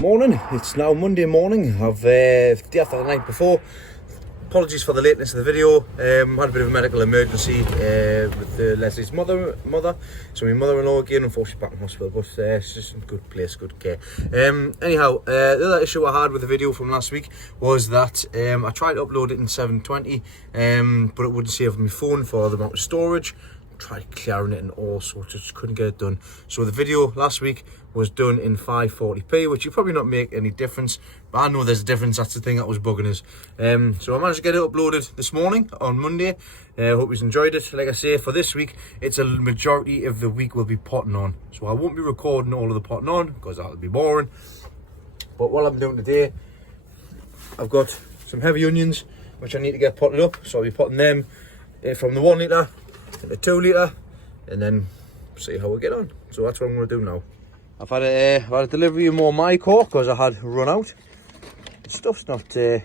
Morning, it's now Monday morning of day after the night before. Apologies for the lateness of the video. Had a bit of a medical emergency with Leslie's mother. So my mother-in-law again, unfortunately back in hospital, but it's just in good place, good care. Anyhow, the other issue I had with the video from last week was that I tried to upload it in 720, but it wouldn't save my phone for the amount of storage. Tried clearing it and all sorts, just couldn't get it done. So the video last week was done in 540p, which you probably not make any difference, but I know there's a difference. That's the thing that was bugging us. So I managed to get it uploaded this morning on Monday. Hope you enjoyed it. Like I say, for this week, it's a majority of the week will be potting on. So I won't be recording all of the potting on because that would be boring. But what I'm doing today, I've got some heavy onions which I need to get potted up. So I'll be potting them from the 1 litre to 2 litre, and then see how we get on. So that's what I'm going to do now. I've had a delivery of more my cork because I had run out. The stuff's not. I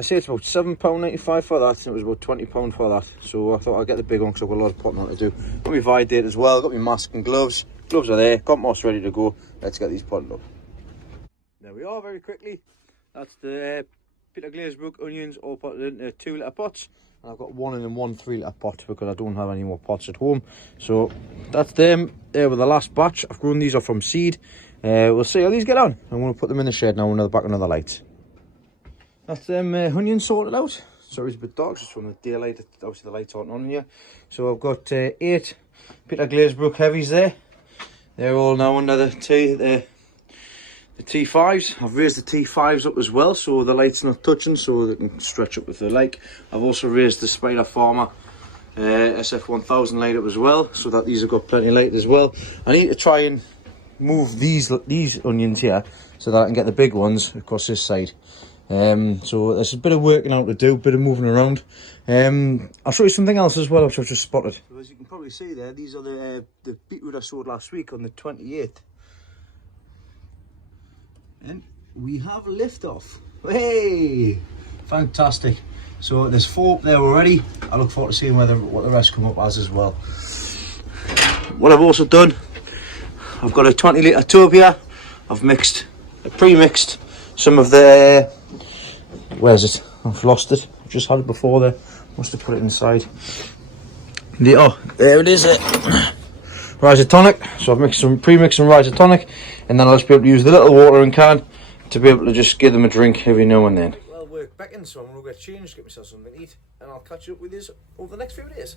say it's about £7.95 for that, and it was about £20 for that. So I thought I'd get the big one because I've got a lot of potting on to do. Got my Vidate as well. Got my mask and gloves. Gloves are there. Got moss ready to go. Let's get these potted up. There we are. Very quickly. That's the Peter Glazebrook onions all potted into 2 litre pots. And I've got one in and 1 3 litre pot because I don't have any more pots at home. So that's them. There with the last batch. I've grown these off from seed. We'll see how these get on. I'm going to put them in the shed now under the back under the lights. That's them onions sorted out. Sorry it's a bit dark, just from the daylight. Obviously the lights aren't on here. So I've got 8 Peter Glazebrook heavies there. They're all now under the T5s. I've raised the T5s up as well so the light's not touching, so they can stretch up with the light. I've also raised the Spider Farmer SF1000 light up as well, so that these have got plenty of light as well. I need to try and move these onions here so that I can get the big ones across this side. So there's a bit of working out to do, a bit of moving around. I'll show you something else as well which I've just spotted. So as you can probably see there, these are the beetroot I sowed last week on the 28th. And we have liftoff. Hey, fantastic. So there's 4 up there already. I look forward to seeing what the rest come up as well. What I've also done, I've got a 20 litre tub here. I've pre-mixed some of the, where's it? I've lost it. I've just had it before there. Must have put it inside. Oh, there it is. Risotonic. So I've pre-mixed some Risotonic, and then I'll just be able to use the little watering can to be able to just give them a drink every now and then. Well, we're back in, so I'm going to get changed, get myself something to eat, and I'll catch up with you over the next few days.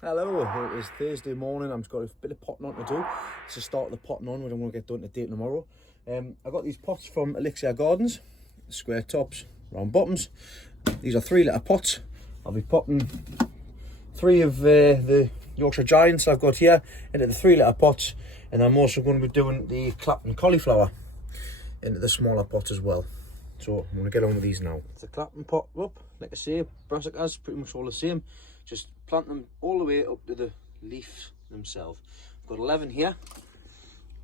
Hello, it is Thursday morning. I've got a bit of potting on to do. It's the start of the potting on, which I'm going to get done today tomorrow. I got these pots from Elixir Gardens, square tops, round bottoms. These are 3 litre pots. I'll be potting 3 of the Yorkshire Giants I've got here into the 3 litre pots, and I'm also going to be doing the Clapton cauliflower into the smaller pots as well. So I'm going to get on with these now. The Clapton pot up, like I say, brassicas, pretty much all the same. Just plant them all the way up to the leaves themselves. I've got 11 here,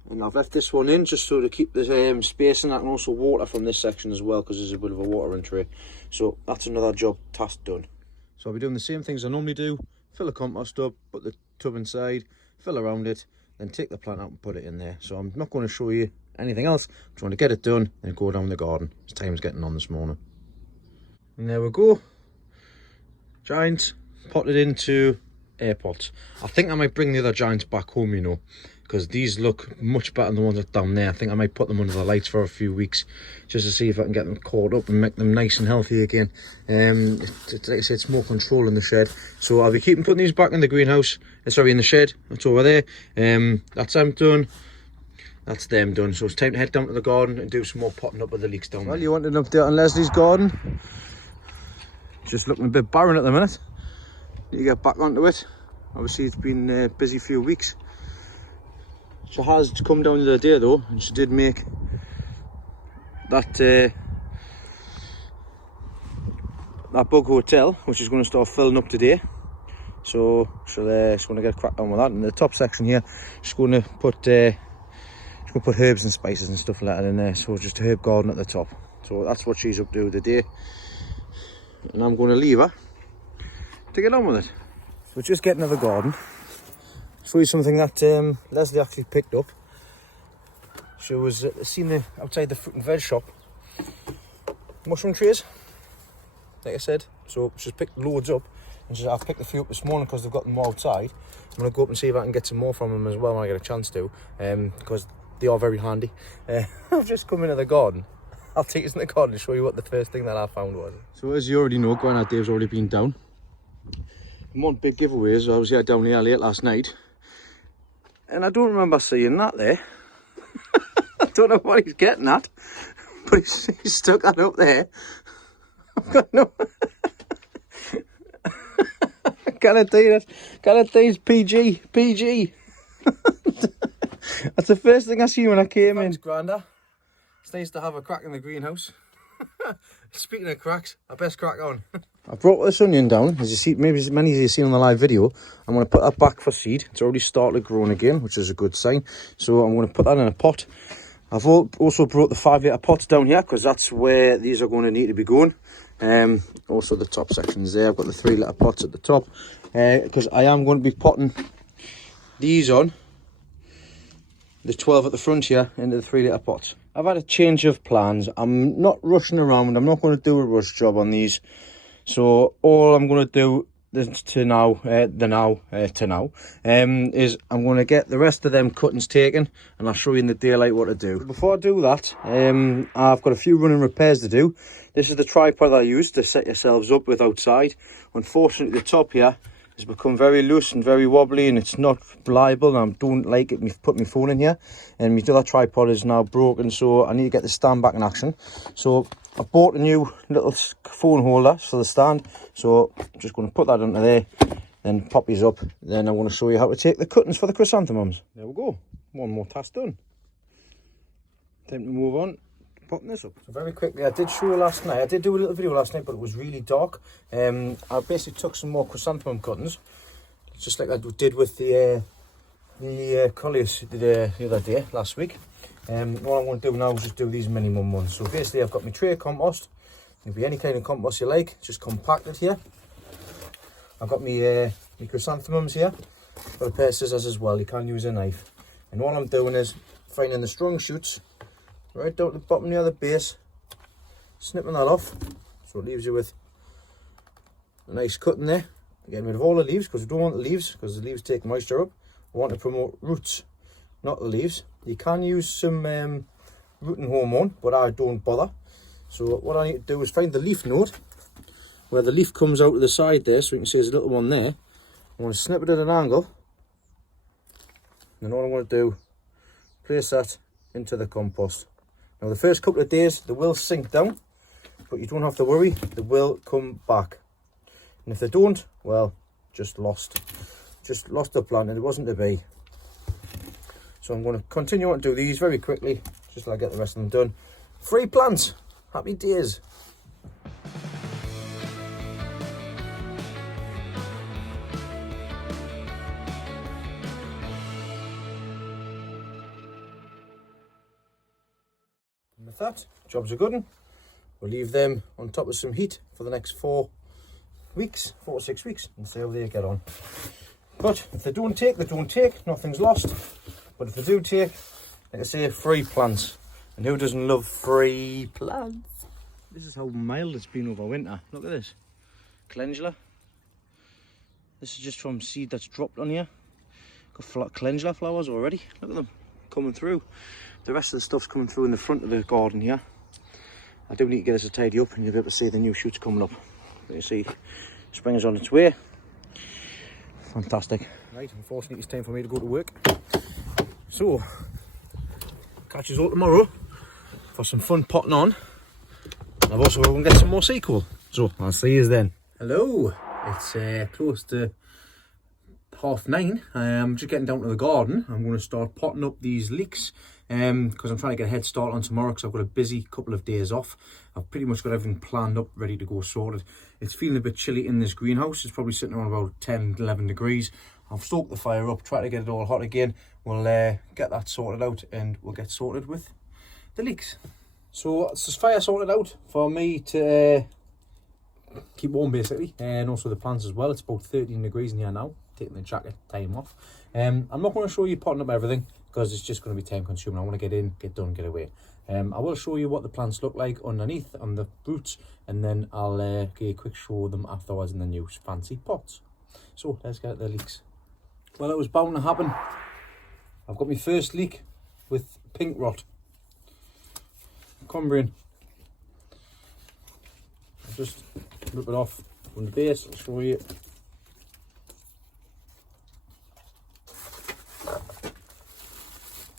and I've left this one in just so to keep the space, and I can also water from this section as well because there's a bit of a watering tray. So that's another job task done. So I'll be doing the same things I normally do. Fill the compost up, put the tub inside, fill around it, then take the plant out and put it in there. So I'm not going to show you anything else. I'm trying to get it done and go down the garden. As time's getting on this morning. And there we go. Giants potted into air pots. I think I might bring the other giants back home, you know, because these look much better than the ones that are down there. I think I might put them under the lights for a few weeks just to see if I can get them caught up and make them nice and healthy again. Like I said, it's more control in the shed, so I'll be putting these back in the greenhouse, sorry, in the shed. That's over there. That's them done, that's them done. So it's time to head down to the garden and do some more potting up with the leeks down there. Well, you wanted an update on Leslie's garden? Just looking a bit barren at the minute. Need to get back onto it. Obviously it's been a busy few weeks. She has come down the other day though, and she did make that bug hotel, which is going to start filling up today. So she's going to get cracked on with that. In the top section here, she's going to put herbs and spices and stuff like that in there. So just a herb garden at the top. So that's what she's up to today, and I'm going to leave her to get on with it. So just getting to the garden. Show you something that Leslie actually picked up. She was seen the outside the fruit and veg shop. Mushroom trays, like I said. So she's picked loads up, and I've picked a few up this morning because they've got them more outside. I'm going to go up and see if I can get some more from them as well when I get a chance to, because they are very handy. I've just come into the garden. I'll take us in the garden and show you what the first thing that I found was. So as you already know, Granddad Dave's already been down. One big giveaways, I was here down here late last night, and I don't remember seeing that there. I don't know what he's getting at, but he's stuck that up there. I've got no... Can I tell you it's PG. That's the first thing I see when I came in. Granda. It's nice to have a crack in the greenhouse. Speaking of cracks, I best crack on. I brought this onion down, as you see, maybe as many of you have seen on the live video. I'm going to put that back for seed. It's already started growing again, which is a good sign. So I'm going to put that in a pot. I've also brought the 5-litre pots down here, because that's where these are going to need to be going. Also the top sections there, I've got the 3-litre pots at the top, because I am going to be potting these on the 12 at the front here into the 3-litre pots. I've had a change of plans. I'm not rushing around. I'm not going to do a rush job on these. So all I'm going to do is I'm going to get the rest of them cuttings taken, and I'll show you in the daylight what to do. Before I do that, I've got a few running repairs to do. This is the tripod I use to set yourselves up with outside. Unfortunately, the top here has become very loose and very wobbly, and it's not reliable, and I don't like it. I've put my phone in here, and my other tripod is now broken, so I need to get the stand back in action. So I bought a new little phone holder for the stand, so I'm just going to put that under there, then pop these up. Then I want to show you how to take the cuttings for the chrysanthemums. There we go, one more task done. Time to move on. Popping this up. So very quickly, I did show you last night. I did do a little video last night, but it was really dark. I basically took some more chrysanthemum cuttings, just like I did with the colliers the other day, last week. What I'm going to do now is just do these minimum ones. So basically, I've got my tray compost. It can be any kind of compost you like, just compacted here. I've got my chrysanthemums here. Got a pair of scissors as well. You can use a knife. And what I'm doing is finding the strong shoots right down to the bottom near the base, snipping that off, so it leaves you with a nice cutting there. Getting rid of all the leaves, because we don't want the leaves, because the leaves take moisture up. We want to promote roots, not the leaves. You can use some rooting hormone, but I don't bother. So what I need to do is find the leaf node, where the leaf comes out to the side there, so you can see there's a little one there. I want to snip it at an angle, and then all I'm going to do, place that into the compost. Now the first couple of days they will sink down, but you don't have to worry, they will come back. And if they don't, well, just lost the plant, and it wasn't to be. So I'm going to continue on to do these very quickly, just till I get the rest of them done. 3 plants, happy days. With that, job's a good one. We'll leave them on top of some heat for the next 4 to 6 weeks, and see how they get on. But if they don't take, they don't take, nothing's lost. But if they do take, like I say, free plants. And who doesn't love free plants? This is how mild it's been over winter. Look at this. Calendula. This is just from seed that's dropped on here. Got calendula flowers already. Look at them coming through. The rest of the stuff's coming through in the front of the garden here. I do need to get this tidy up, and you'll be able to see the new shoots coming up. You see, spring is on its way. Fantastic. Right, unfortunately it's time for me to go to work. So, catch us all tomorrow for some fun potting on. And I've also going to get some more sequel. So, I'll see you then. Hello, it's close to 9:30. I'm just getting down to the garden. I'm going to start potting up these leeks, because I'm trying to get a head start on tomorrow, because I've got a busy couple of days off. I've pretty much got everything planned up, ready to go, sorted. It's feeling a bit chilly in this greenhouse. It's probably sitting around about 10, 11 degrees. I've stoked the fire up, try to get it all hot again. We'll get that sorted out, and we'll get sorted with the leeks. So it's this fire sorted out for me to keep warm basically, and also the plants as well. It's about 13 degrees in here now, taking the jacket time off. I'm not going to show you potting up everything because it's just going to be time consuming. I want to get in, get done, get away. I will show you what the plants look like underneath on the roots, and then I'll give you a quick show of them afterwards in the new fancy pots. So let's get at the leeks. Well, it was bound to happen. I've got my first leek with pink rot. Cumbrian. I'll just rip it off from the base. I'll show you.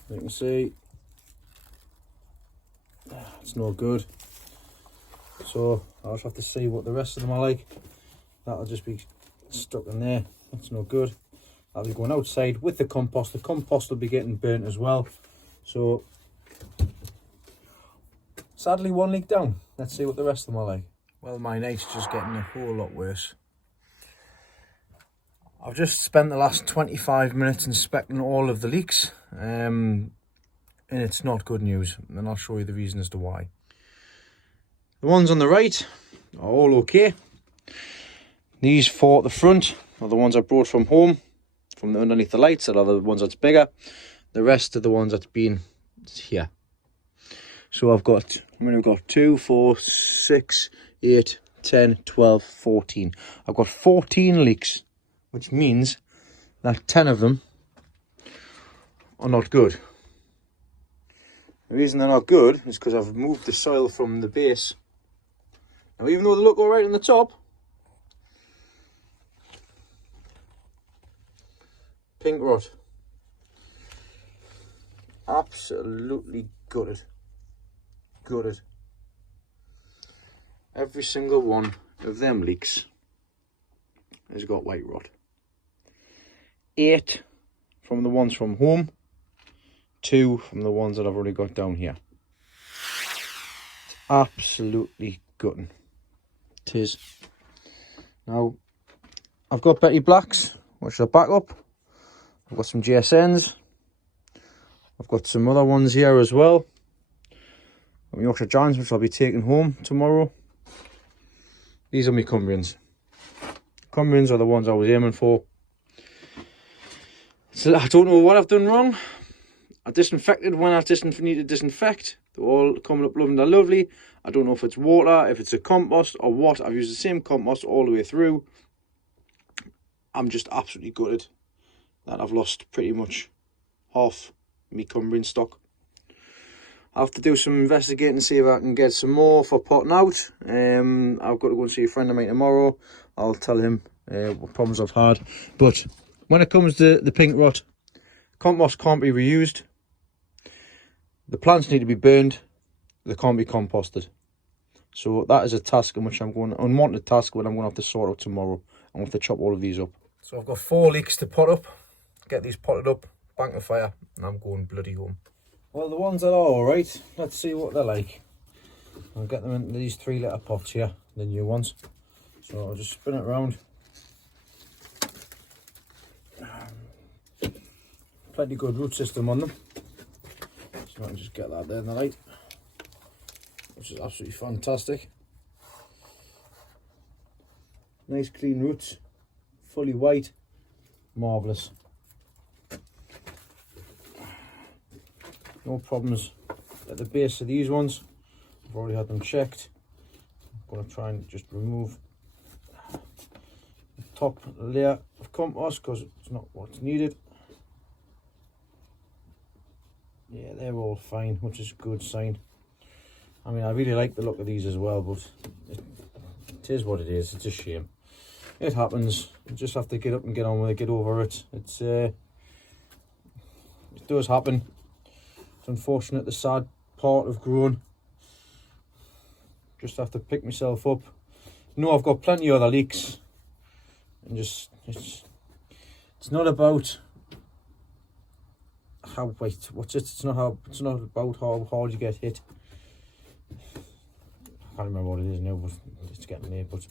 You can see it's no good. So I'll just have to see what the rest of them are like. That'll just be stuck in there. That's no good. That'll be going outside with the compost. The compost will be getting burnt as well. So sadly, one leek down. Let's see what the rest of them are like. Well, my night's just getting a whole lot worse. I've just spent the last 25 minutes inspecting all of the leeks, and it's not good news, and I'll show you the reason as to why. The ones on the right are all okay. These four at the front are the ones I brought from home, from the underneath the lights, that are the ones that's bigger. The rest are the ones that's been here. So I've got 2, 4, 6, 8, 10, 12, 14. I've got 14 leeks, which means that 10 of them are not good. The reason they're not good is because I've moved the soil from the base. Now, even though they look all right on the top, pink rot. Absolutely gutted. Gutted. Every single one of them leeks has got white rot. 8 from the ones from home, 2 from the ones that I've already got down here. Absolutely gutting. It is. Now, I've got Betty Blacks, which are back up. I've got some GSNs. I've got some other ones here as well. I've got Yorkshire Giants, which I'll be taking home tomorrow. These are my Cumbrians. Cumbrians are the ones I was aiming for. So I don't know what I've done wrong. I disinfected when I need to disinfect. They're all coming up lovely and lovely. I don't know if it's water, if it's a compost or what. I've used the same compost all the way through. I'm just absolutely gutted that I've lost pretty much half my Cumbrian stock. I'll have to do some investigating and see if I can get some more for potting out. I've got to go and see a friend of mine tomorrow. I'll tell him what problems I've had. But when it comes to the pink rot, compost can't be reused. The plants need to be burned. They can't be composted. So that is a task in which unwanted task when I'm going to have to sort out tomorrow. I'm going to have to chop all of these up. So I've got 4 leeks to pot up. Get these potted up, bank the fire, and I'm going bloody home. Well, the ones that are alright, let's see what they're like. I'll get them into these 3-litre pots here, the new ones. So I'll just spin it around. Plenty good root system on them. So I can just get that there in the light, which is absolutely fantastic. Nice clean roots, fully white, marvellous. No problems at the base of these ones. I've already had them checked. I'm going to try and just remove the top layer of compost because it's not what's needed. Yeah, they're all fine, which is a good sign. I mean, I really like the look of these as well, but it is what it is. It's a shame. It happens. You just have to get up and get on with it, get over it. It does happen. It's unfortunate, the sad part of growing. Just have to pick myself up. No, I've got plenty of other leeks. And just, it's not about how, wait, what's it? It's not about how hard you get hit. I can't remember what it is now, but it's getting there. But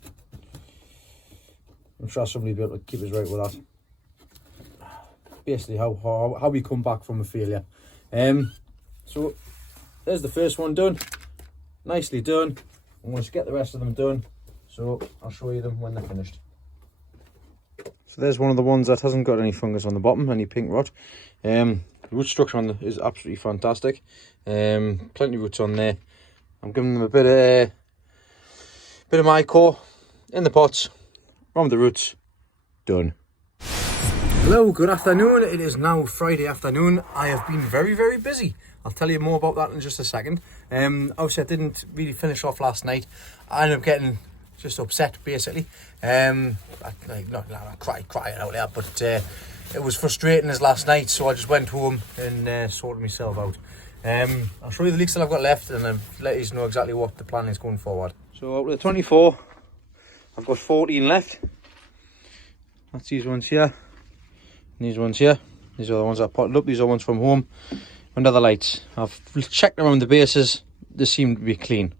I'm sure somebody will be able to keep us right with that. Basically, how we come back from a failure. So there's the first one done, nicely done. I'm going to get the rest of them done, So I'll show you them when they're finished. So there's one of the ones that hasn't got any fungus on the bottom, any pink rot. The root structure on is absolutely fantastic. Plenty of roots on there. I'm giving them a bit of my core in the pots, around the roots, done. Hello, good afternoon. It is now Friday afternoon. I have been very, very busy. I'll tell you more about that in just a second. Obviously I didn't really finish off last night. I ended up getting just upset, basically. Not crying out there, but it was frustrating as last night, so I just went home and sorted myself out. I'll show you the leeks that I've got left, and then let you know exactly what the plan is going forward. So out of the 24, I've got 14 left. That's these ones here, and these ones here. These are the ones I potted up. These are ones from home under the lights. I've checked around the bases. They seem to be clean.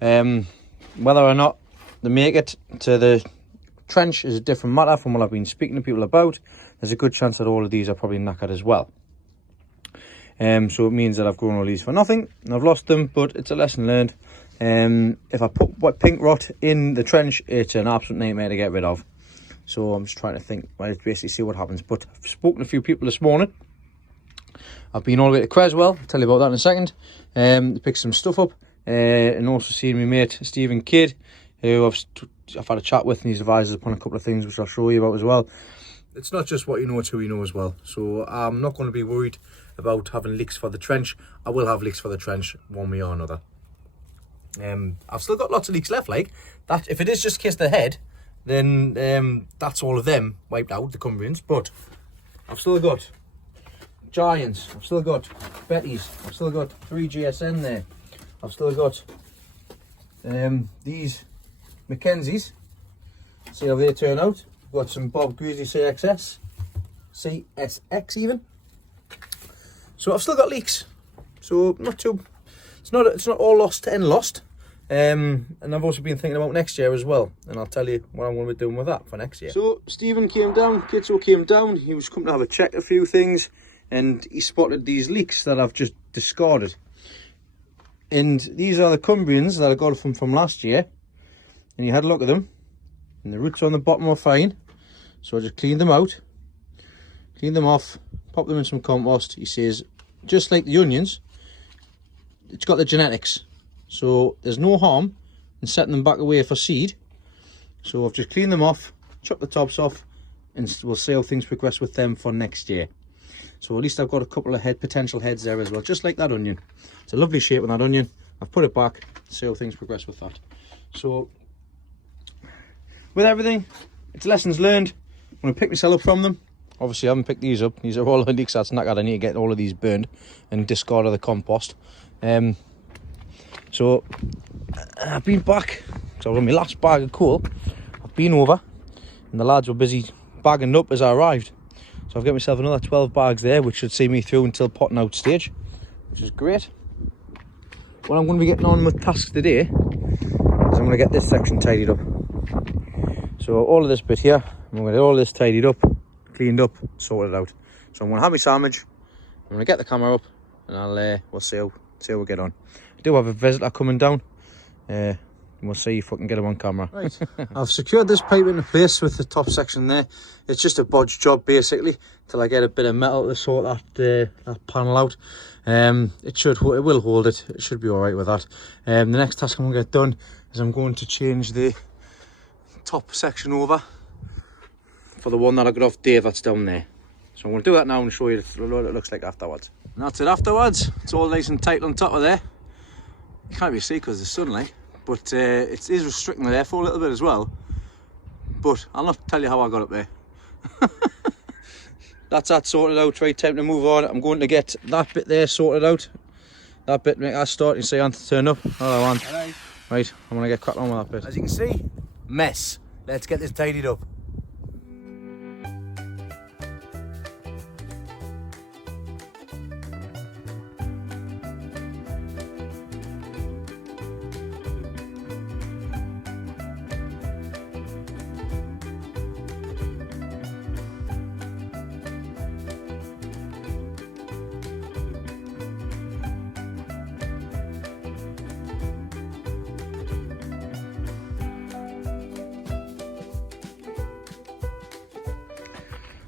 Whether or not they make it to the trench is a different matter from what I've been speaking to people about. There's a good chance that all of these are probably knackered as well. So it means that I've grown all these for nothing and I've lost them, but it's a lesson learned. If I put pink rot in the trench, it's an absolute nightmare to get rid of. So I'm just trying to think, well, basically see what happens. But I've spoken to a few people this morning. I've been all the way to Creswell. I'll tell you about that in a second. To pick some stuff up. And also seeing my mate Stephen Kidd, who I've had a chat with, and he's advised us upon a couple of things which I'll show you about as well. It's not just what you know, it's who you know as well. So I'm not going to be worried about having leeks for the trench. I will have leeks for the trench one way or another. I've still got lots of leeks left, like that. If it is just kissed the head, then that's all of them wiped out, the Cumbrians. But I've still got Giants, I've still got Bettys, I've still got 3 GSN there. I've still got these Mackenzies. See how they turn out. I've got some Bob Greasy CSX even. So I've still got leeks. So it's not all lost and lost. And I've also been thinking about next year as well, and I'll tell you what I'm going to be doing with that for next year. So Stephen came down, Kitso came down. He was coming to have a check a few things, and he spotted these leeks that I've just discarded. And these are the Cumbrians that I got from last year. And you had a look at them, and the roots on the bottom are fine. So I just cleaned them out, cleaned them off, pop them in some compost. He says, just like the onions, it's got the genetics, so there's no harm in setting them back away for seed. So I've just cleaned them off, chopped the tops off, and we'll see how things progress with them for next year. So at least I've got a couple of potential heads there as well, just like that onion. It's a lovely shape on that onion. I've put it back, see how things progress with that. So with everything, it's lessons learned. I'm going to pick myself up from them. Obviously I haven't picked these up. These are all the leeks that's knackered. I need to get all of these burned and discard of the compost. So I've been back, so I was on my last bag of coal. I've been over and the lads were busy bagging up as I arrived. So I've got myself another 12 bags there, which should see me through until potting out stage, which is great. What I'm going to be getting on with tasks today is I'm going to get this section tidied up. So all of this bit here, I'm going to get all this tidied up, cleaned up, sorted out. So I'm going to have my sandwich, I'm going to get the camera up, and we'll see how we get on. I do have a visitor coming down. We'll see if I can get him on camera. Right. I've secured this pipe into place with the top section there. It's just a bodge job basically till I get a bit of metal to sort that panel out. It will hold it. It should be all right with that. The next task I'm going to get done is I'm going to change the top section over for the one that I got off Dave that's down there. So I'm going to do that now and show you what it looks like afterwards. And that's it afterwards. It's all nice and tight on top of there. You can't really see because there's sunlight. But it is restricting the air for a little bit as well. But I'll not tell you how I got up there. That's that sorted out. Right, time to move on. I'm going to get that bit there sorted out. That bit, make that start. You see Anthony turn up. Hello, Ant. Hello. Right, I'm going to get cracking on with that bit. As you can see, mess. Let's get this tidied up.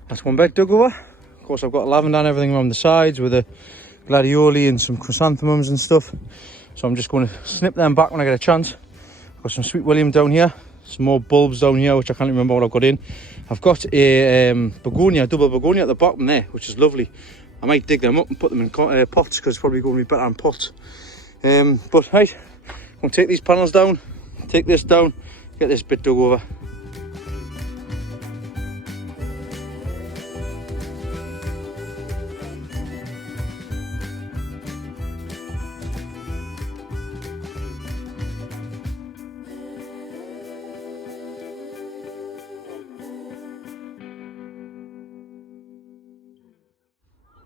That's one bed dug over. Of course, I've got lavender and everything around the sides with the gladioli and some chrysanthemums and stuff. So I'm just going to snip them back when I get a chance. I've got some sweet William down here, some more bulbs down here, which I can't remember what I've got in. I've got a begonia, double begonia at the bottom there, which is lovely. I might dig them up and put them in pots, because it's probably going to be better in pots. But right, I'm going to take these panels down, take this down, get this bit dug over.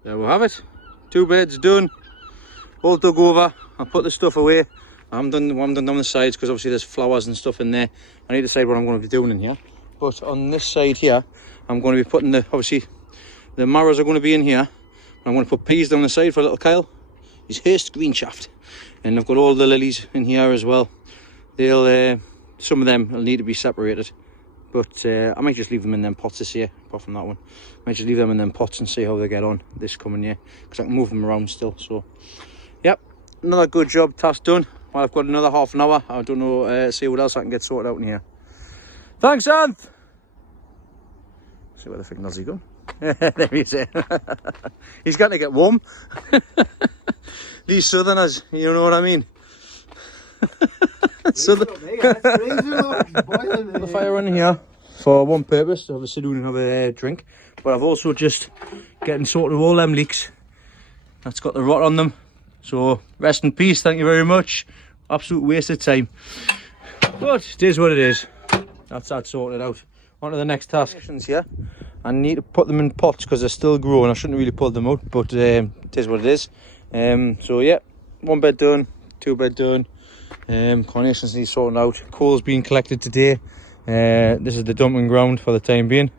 There we have it, 2 beds done, all dug over. I'll put the stuff away. I haven't done down the sides because obviously there's flowers and stuff in there. I need to decide what I'm going to be doing in here. But on this side here, I'm going to be putting obviously the marrows are going to be in here. I'm going to put peas down the side for little Kyle. His Hurst green shaft. And I've got all the lilies in here as well. Some of them will need to be separated. But I might just leave them in them pots this year, apart from that one. I might just leave them in them pots and see how they get on this coming year, because I can move them around still. So, yep, another good job, task done. Well, I've got another half an hour. I don't know, see what else I can get sorted out in here. Thanks, Anth! See where the signal's he gone. There he is. He's got to get warm. These southerners, you know what I mean? So the fire in here for one purpose, to have a sit down and have a drink, but I've also just getting sorted all them leeks that's got the rot on them. So rest in peace, thank you very much. Absolute waste of time, but it is what it is. That's that sorted out. On to the next task here. I need to put them in pots because they're still growing. I shouldn't really pull them out, but it is what it is. So yeah, 1 bed done, 2 bed done. Carnations need sorting out. Coal's being collected today. This is the dumping ground for the time being.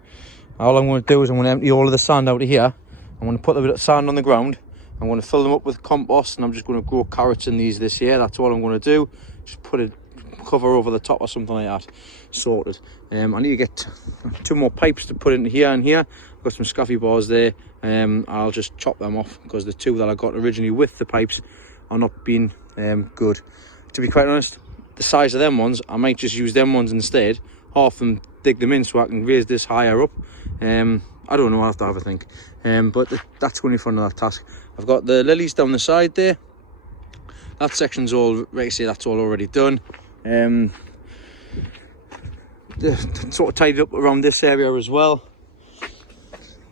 All I'm going to do is I'm going to empty all of the sand out of here. I'm going to put a bit of sand on the ground. I'm going to fill them up with compost, and I'm just going to grow carrots in these this year. That's all I'm going to do. Just put a cover over the top or something like that. Sorted. I need to get 2 more pipes to put into here and here. I've got some scuffy bars there. I'll just chop them off because the 2 that I got originally with the pipes are not being good. To be quite honest, the size of them ones, I might just use them ones instead. Half them, dig them in so I can raise this higher up. I don't know, I'll have to have a think. But that's going to be for another task. I've got the lilies down the side there. That section's all, right, say that's all already done. Sort of tidied up around this area as well.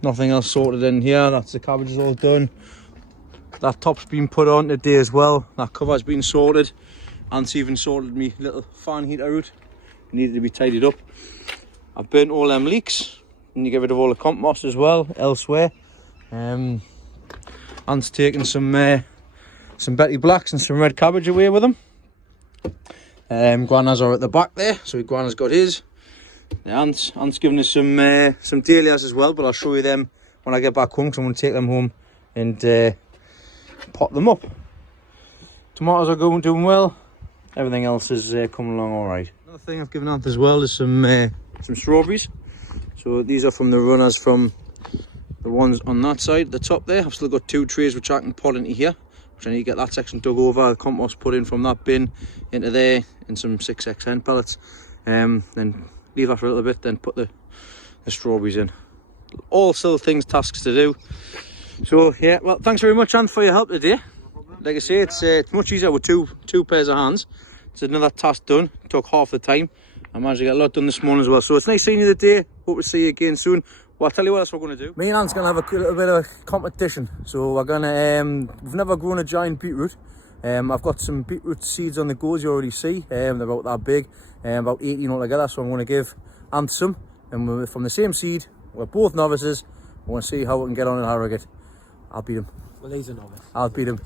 Nothing else sorted in here. That's the cabbage is all done. That top's been put on today as well. That cover's been sorted. Ant's even sorted me little fan heater out. It needed to be tidied up. I've burnt all them leeks. And you get rid of all the compost as well elsewhere. Ant's taken some Betty Blacks and some red cabbage away with them. Grana's are at the back there, so Grana's got his. Ant's given us some dahlias as well, but I'll show you them when I get back home, because I'm going to take them home and pot them up. Tomatoes are doing well. Everything else is coming along all right. Another thing I've given Anth as well is some strawberries. So these are from the runners from the ones on that side, the top there. I've still got 2 trays which I can pot into here, which I need to get that section dug over, the compost put in from that bin into there, and some 6XN pellets. Then leave that for a little bit, then put the strawberries in. All still things, tasks to do. So yeah, well, thanks very much, Anth, for your help today. Like I say, it's much easier with two pairs of hands. It's another task done. It took half the time. I managed to get a lot done this morning as well. So it's nice seeing you today. Hope to see you again soon. Well, I'll tell you what else we're going to do. Me and Ant's going to have a little bit of a competition. So we're going to, we've never grown a giant beetroot. I've got some beetroot seeds on the go, as you already see. They're about that big, about 18 altogether. So I'm going to give Anth some. And from the same seed, we're both novices. I want to see how we can get on at Harrogate. I'll beat him. Well, he's a novice. I'll beat him.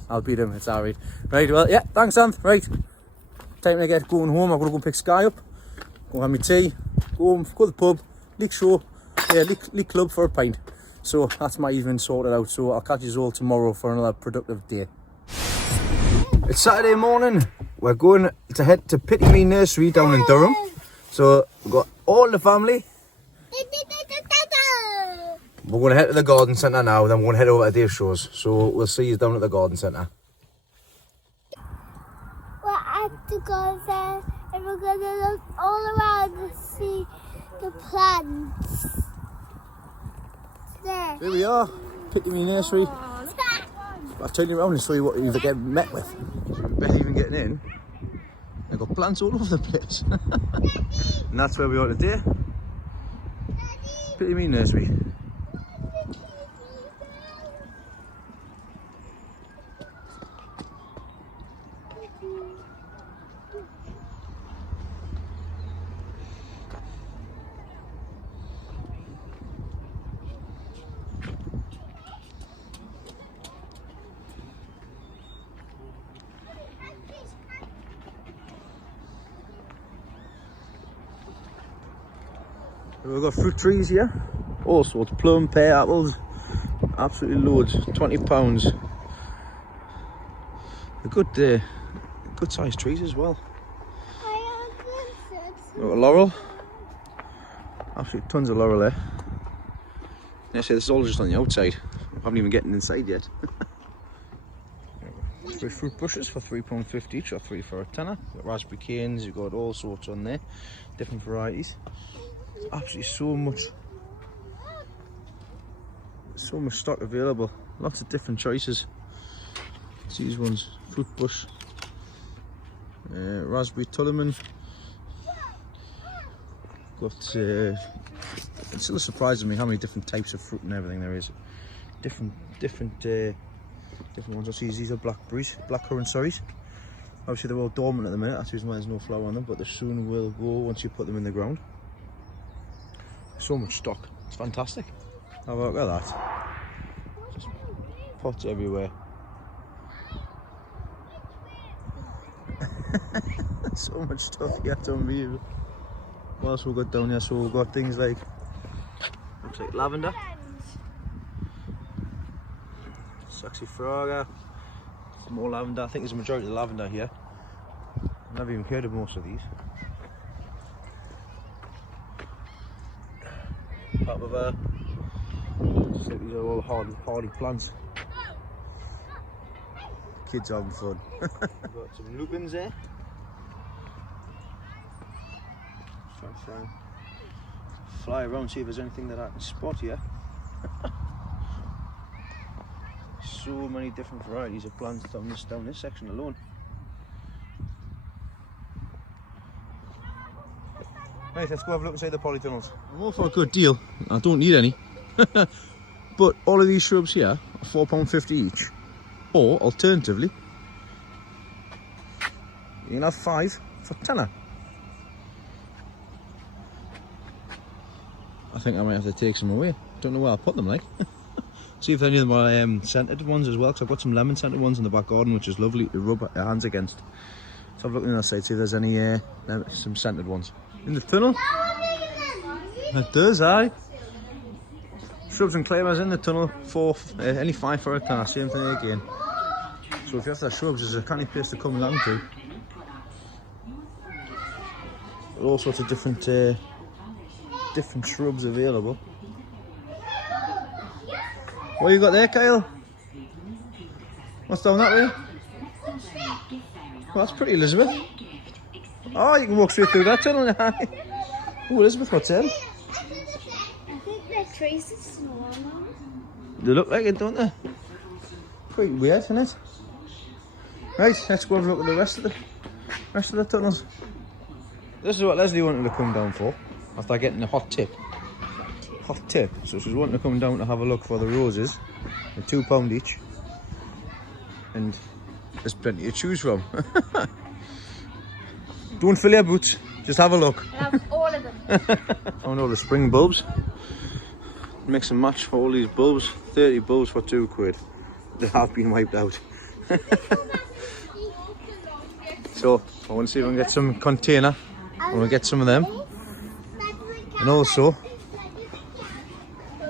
It's alright. Right, well, yeah, thanks, Anth. Right, time to get going home. I'm going to go pick Sky up, go have my tea, go home, go to the pub, Leek show, yeah, Leek club for a pint. So that's my evening sorted out. So I'll catch you all tomorrow for another productive day. It's Saturday morning. We're going to head to Pitty Me Nursery down in Durham. So we've got all the family. We're going to head to the garden centre now, then we're going to head over to Dave's shows. So we'll see you down at the garden centre. We're at the garden centre and we're going to look all around to see the plants. There. Here we are, picking me nursery. I'll turn you around and show you what you get met with. Barely even getting in. They've got plants all over the place. And that's where we are today. Picking me nursery. We've got fruit trees here, all sorts, plum, pear, apples, absolutely loads, £20. They're good sized trees as well. We've got laurel, absolutely tons of laurel there. This is all just on the outside, I haven't even gotten inside yet. Fruit bushes for £3.50 each, or 3 for a tenner. You've got raspberry canes, you've got all sorts on there, different varieties. Absolutely so much stock available, lots of different choices. These ones, fruit bush, raspberry tulliman. Got it still surprises me how many different types of fruit and everything there is. Different ones. I see these are blackcurrant, sorry. Obviously they're all dormant at the minute, that's the reason why there's no flower on them, but they soon will go once you put them in the ground. So much stock, it's fantastic. Have a look at that. Just pots everywhere. So much stuff here, it's unbelievable. What else we've got down here? So we've got things like, looks like lavender, saxifraga, some more lavender. I think there's a majority of lavender here. I've never even heard of most of these. Papaver. Just like these are all hardy plants. Kids are having fun. Got some lupins there. Just trying to fly around, see if there's anything that I can spot here. So many different varieties of plants down this section alone. Right, let's go have a look inside the polytunnels. I'm all for a good deal. I don't need any. But all of these shrubs here are £4.50 each. Or, alternatively, you can have 5 for tenner. I think I might have to take some away. Don't know where I'll put them, like. See if any of them are scented ones as well, because I've got some lemon scented ones in the back garden, which is lovely to rub your hands against. So have a look on the other side, see if there's any some scented ones. In the tunnel? It does, aye. Shrubs and claymores in the tunnel for only 5 for a tenner, same thing again. So if you have to have shrubs, there's a canny place to come along to. All sorts of different shrubs available. What you got there, Kyle? What's down that way? Well, that's pretty, Elizabeth. Oh, you can walk straight through that tunnel. Oh, Elizabeth, what's in? I think they're trees of snow. They look like it, don't they? Quite weird, isn't it? Right, let's go have a look at the rest of the tunnels. This is what Leslie wanted to come down for, after getting a hot tip. So she's wanting to come down to have a look for the roses. They're £2 each. And there's plenty to choose from. Don't fill your boots, just have a look. I have all of them. Found all the spring bulbs. Mix and match for all these bulbs. 30 bulbs for £2. They have been wiped out. So I want to see if I can get some container. I want to get some of them. And also,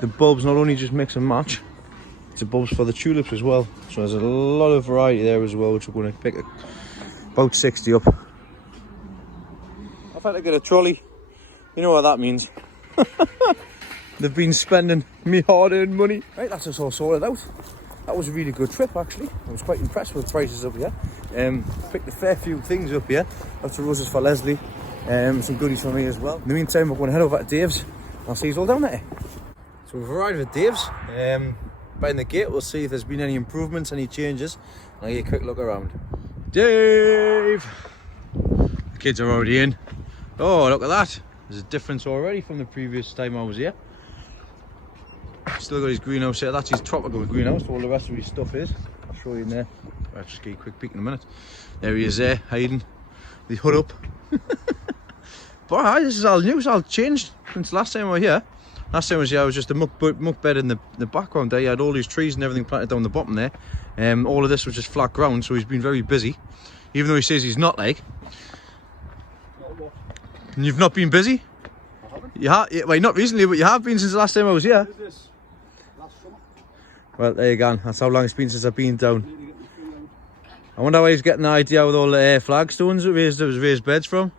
the bulbs not only just mix and match, it's the bulbs for the tulips as well. So there's a lot of variety there as well, which we're going to pick about 60 up. I've had to get a trolley. You know what that means. They've been spending me hard-earned money. Right, that's us all sorted out. That was a really good trip, actually. I was quite impressed with the prices up here. Picked a fair few things up here. Lots of roses for Leslie. Some goodies for me as well. In the meantime, we're going to head over to Dave's. I'll see you all down there. So we've arrived at Dave's. Behind the gate, we'll see if there's been any improvements, any changes. I'll give you a quick look around. Dave! The kids are already in. Oh, look at that. There's a difference already from the previous time I was here. Still got his greenhouse here. That's his tropical greenhouse. All the rest of his stuff is. I'll show you in there. I'll just get you a quick peek in a minute. There he is there, hiding. The hood up. But hi, this is all new. It's all changed since last time I was here. Last time I was here, I was just a muck bed in the background there. You had all these trees and everything planted down the bottom there. All of this was just flat ground, so he's been very busy. Even though he says he's not, like. And you've not been busy? I haven't. You have, well, not recently, but you have been since the last time I was here. This last summer. Well, there you go. That's how long it's been since I've been down. I wonder where he's getting the idea with all the flagstones that was raised beds from.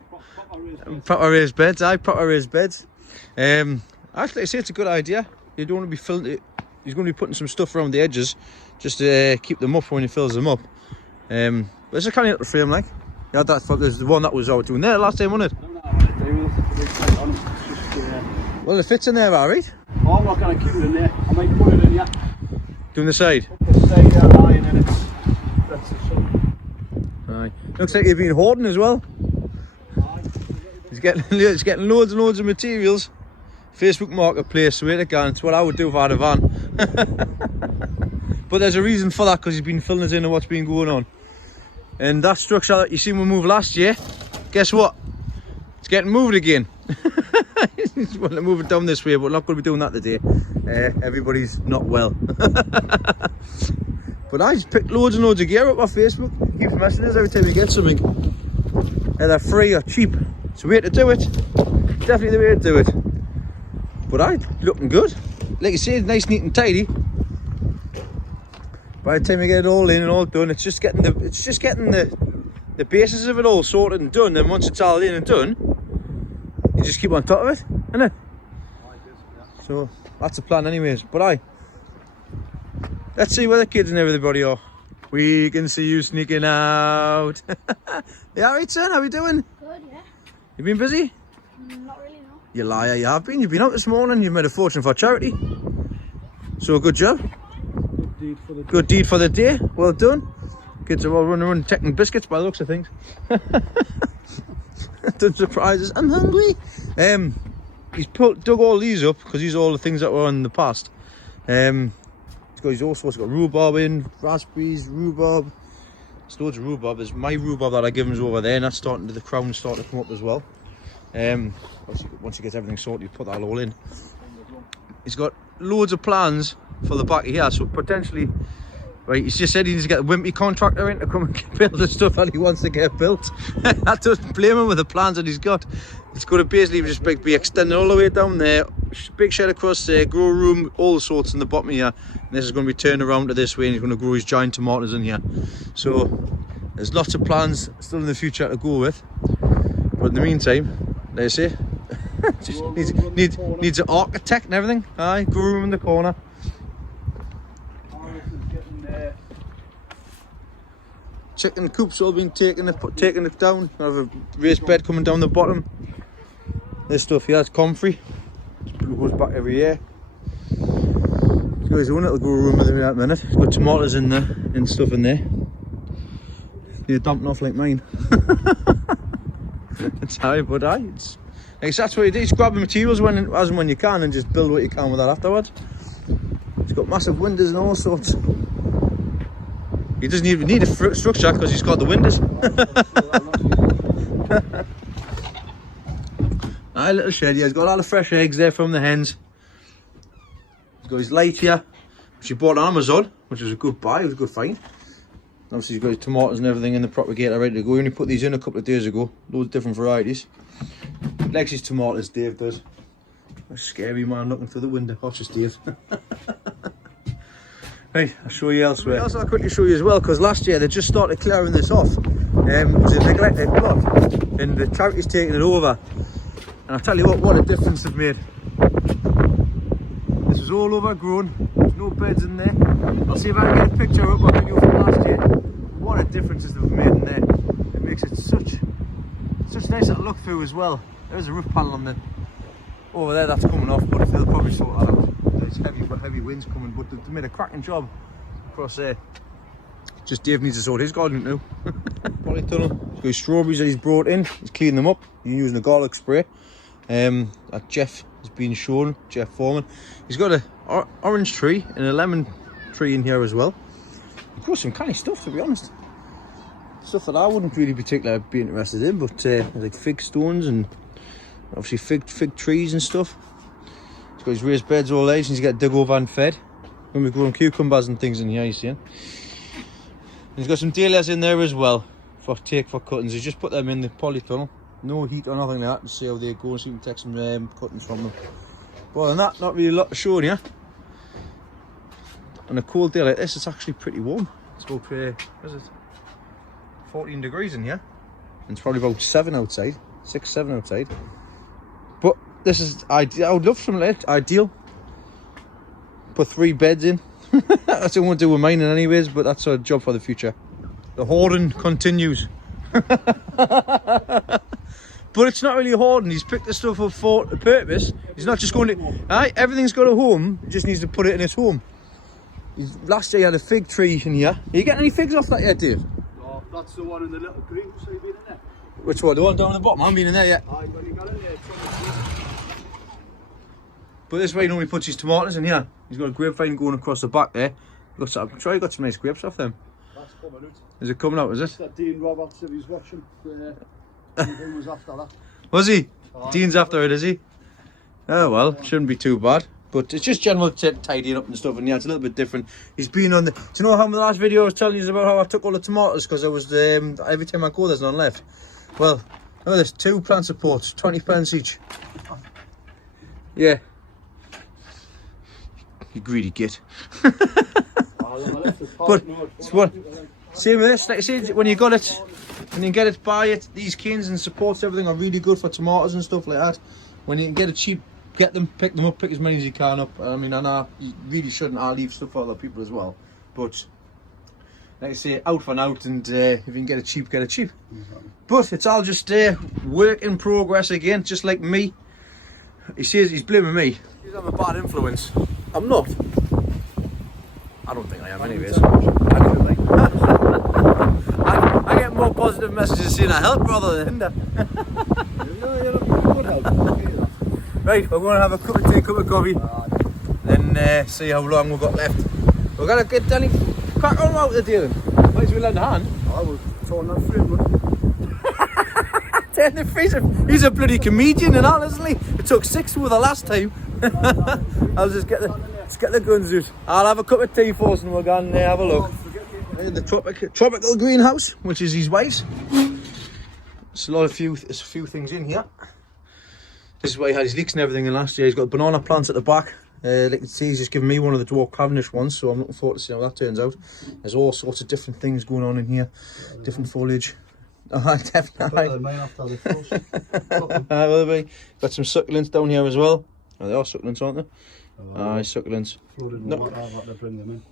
Proper raised beds, proper raised beds. Actually, I say it's a good idea. You don't want to be filling it. He's going to be putting some stuff around the edges just to keep them up when he fills them up. But it's a kind of little frame, like. Yeah, that's the one that was out doing there last time, wasn't it? Well, it fits in there, alright. Oh, I'm not going to keep it in there. I might put it in here. Doing the side? Up the side there, aye, and then that's the sun. Aye. Looks like you've been hoarding as well. Aye. He's getting loads and loads of materials. Facebook Marketplace, swear to God, it's what I would do if I had a van. But there's a reason for that, because he's been filling us in on what's been going on. And that structure that you seen we moved last year, guess what? It's getting moved again. He's wanting to move it down this way, but we're not going to be doing that today. Everybody's not well. But I just picked loads and loads of gear up off Facebook. He keeps messaging us every time we get something. Either free or cheap. It's the way to do it. Definitely the way to do it. But looking good. Like you say, it's nice, neat and tidy. By the time you get it all in and all done, it's just getting the basis of it all sorted and done. Then once it's all in and done, you just keep on top of it, innit? So that's the plan anyways. But let's see where the kids and everybody are. We can see you sneaking out. You alright, son? How you doing? Good, yeah. You been busy? Not really, no. You liar, you have been. You've been out this morning, you've made a fortune for charity. So good job. Good deed for the day. Well done. Kids are all running around checking biscuits by the looks of things. Done surprises. I'm hungry. He's dug all these up because these are all the things that were in the past. He's also got rhubarb in, raspberries, rhubarb. There's loads of rhubarb. There's my rhubarb that I give him is over there, and that's starting to, the crown's starting to come up as well. Once you get everything sorted, you put that all in. He's got loads of plans for the back of here, so potentially, right, he's just said he needs to get a wimpy contractor in to come and build the stuff that he wants to get built. That doesn't blame him with the plans that he's got. It's going to basically just be extended all the way down there, big shed across there, grow room, all sorts in the bottom here. And this is going to be turned around to this way, and he's going to grow his giant tomatoes in here. So there's lots of plans still in the future to go with, but in the meantime, like I say, just needs an architect and everything. Aye, grow room in the corner. Chicken coops all been taking it down. I have a raised bed coming down the bottom. This stuff here is comfrey. It goes back every year. He's got his own little grow room with him in that minute. He's got tomatoes in there and stuff in there. They're dumping off like mine. It's high, but it's like, that's what you do. Just grab the materials as and when you can, and just build what you can with that afterwards. It's got massive windows and all sorts. He doesn't even need a structure because he's got the windows. Aye, little shed here. He's got a lot of fresh eggs there from the hens. He's got his light here, which he bought on Amazon, which was a good buy. It was a good find. Obviously he's got his tomatoes and everything in the propagator ready to go. He only put these in a couple of days ago. Loads of different varieties. He likes his tomatoes, Dave does. A scary man looking through the window. That's just Dave. Right, I'll show you elsewhere. I'll quickly show you as well, because last year they just started clearing this off. It was a neglected plot, and the charity's taking it over. And I'll tell you what a difference they've made. is all overgrown. There's no beds in there. I'll see if I can get a picture of my video from last year. What a difference they've made in there. It makes it such a nice little look through as well. There's a roof panel on the over there that's coming off, but they'll probably sort that out. There's heavy winds coming, but they've made a cracking job across there. Just Dave needs to sort his garden too. Polytunnel. He's got his strawberries that he's brought in. He's cleaning them up. He's using a garlic spray. That Jeff has been shown, Jeff Foreman. He's got an orange tree and a lemon tree in here as well. He grows some canny stuff, to be honest. Stuff that I wouldn't really particularly be interested in, but like fig stones and obviously fig trees and stuff. He's got his raised beds all age, and he's got dug over and fed. When we're growing cucumbers and things in here, you see. And he's got some dahlias in there as well for cuttings. He's just put them in the polytunnel. No heat or nothing like that, to see how they go, so you can take some cuttings from them. But other than that, not really a lot to show you. On a cold day like this, it's actually pretty warm. It's about, what is it, 14 degrees in here. And it's probably about 7 outside, 6, 7 outside. But this is ideal. I would love something like that, ideal. Put 3 beds in. That's what I want to do with mine anyways, but that's a job for the future. The hoarding continues. But it's not really hoarding. He's picked the stuff up for a purpose. He's not just going to... everything's got a home. He just needs to put it in its home. Last year he had a fig tree in here. Are you getting any figs off that yet, Dave? No, that's the one in the little green. So you've been in there? Which one? The one down at the bottom? I haven't been in there yet. Aye, when you got in there, it's But this way he normally puts his tomatoes in here. He's got a grapevine going across the back there. I'm sure he got some nice grapes off them. that's coming out. Is it coming out, is it? That Dean Roberts, if he's watching, he was after that. Was he? Aye. Dean's after it, is he? Oh well, shouldn't be too bad. But it's just general tidying up and stuff, and yeah, it's a little bit different. He's been on the... Do you know how in the last video I was telling you about how I took all the tomatoes because I was every time I go there's none left? Well, look at this, 2 plant supports, 20 pence each. Yeah. You greedy git. But it's what, same with this, like I said, when you got it, when you get it, buy it. These canes and supports, everything are really good for tomatoes and stuff like that. When you can get it cheap, get them, pick them up, pick as many as you can up. I mean, I know you really shouldn't. I leave stuff for other people as well. But like I say, out for now, and if you can get it cheap, get it cheap. Mm-hmm. But it's all just work in progress again, just like me. He says he's blaming me. He's having a bad influence. I'm not. I don't think I am anyways. I get more positive messages saying I help rather than hinder. Right, we're going to have a cup of tea, cup of coffee, then see how long we've got left. We're going to get Danny crack on out the deal. Might as well lend a hand. I was torn that frame. Turn the freezer. He's a bloody comedian and all, isn't he? It took 6 with the last time. I'll just get the guns out. I'll have a cup of tea for us and we're going to have a look. In the tropical greenhouse, which is his wife's. There's a few things in here. This is where he had his leeks and everything in last year. He's got banana plants at the back. Like you can see, he's just given me one of the dwarf Cavendish ones, so I'm looking forward to see how that turns out. There's all sorts of different things going on in here, different foliage. Definitely. Got some succulents down here as well. Oh, they are succulents, aren't they? Aye, succulents.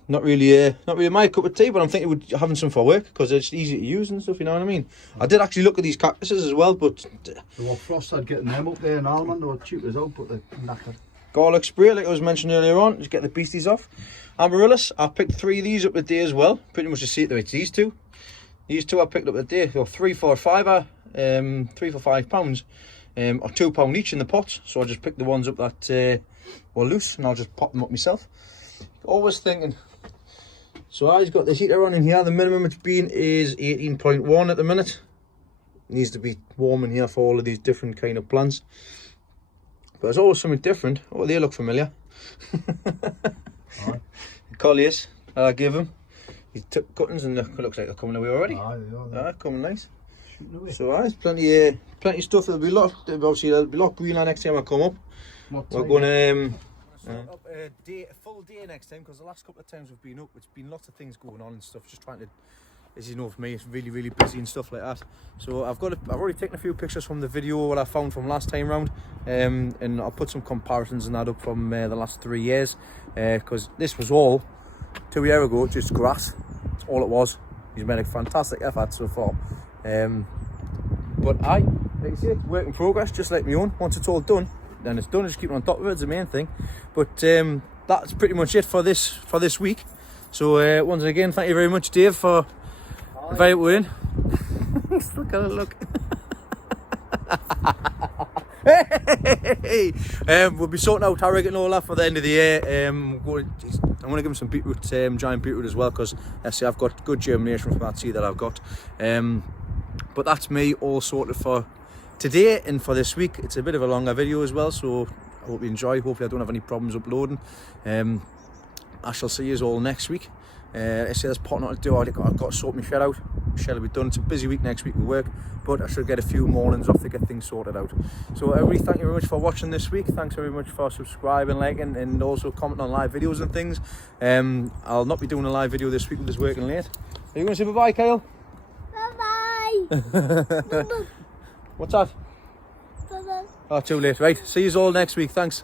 Not really my cup of tea, but I'm thinking we're having some for work because it's easy to use and stuff. You know what I mean? I did actually look at these cactuses as well, but the frost had getting them up there in almond or cheap as out, but they're knackered. Garlic spray, like I was mentioning earlier on, just get the beasties off. Amaryllis, I picked 3 of these up today as well. Pretty much the same. It's these two. These two I picked up today. Or 3 for £5, £3 for £5, or £2 each in the pot. So I just picked the ones up that were loose, and I'll just pop them up myself. Always thinking. So I've got the heater on in here. The minimum it's been is 18.1 at the minute. It needs to be warm in here for all of these different kind of plants. But there's always something different. Oh, they look familiar. Aye. Colliers that I give him. He took cuttings and it looks like they're coming away already. Aye, they are. Aye, coming nice. Shooting away. So there's plenty of stuff. There'll be a lot. Obviously, there'll be a lot of greenland next time I come up. We're going to set up a full day next time, because the last couple of times we've been up, it's been lots of things going on and stuff. Just trying to as you know, for me, it's really busy and stuff like that. So I've already taken a few pictures from the video what I found from last time round, and I'll put some comparisons and that up from the last 3 years, because this was all 2 years ago, just grass. That's all it was. He's made a fantastic effort so far. But like you say, it's work in progress, just like my own. Once it's all done, then it's done. Just keep on top of it, it's the main thing. But that's pretty much it for this week. So once again, thank you very much, Dave, for inviting me in. Look at it, look. Hey! We'll be sorting out Harrigan and all that for the end of the year. I'm going to give him some beetroot, giant beetroot as well, because I've got good germination from that seed that I've got. But that's me all sorted for today and for this week. It's a bit of a longer video as well, so I hope you enjoy. Hopefully I don't have any problems uploading. I shall see you all next week. I say there's pot not to do. I've got to sort my shed out. Shed will be done. It's a busy week next week with work, but I should get a few mornings off to get things sorted out. So everybody, thank you very much for watching this week. Thanks very much for subscribing, liking, and also commenting on live videos and things. I'll not be doing a live video this week. I'm just working late. Are you going to say bye-bye, Kyle? Bye-bye. What's that? Bye-bye. Oh, too late. Right, see you all next week. Thanks.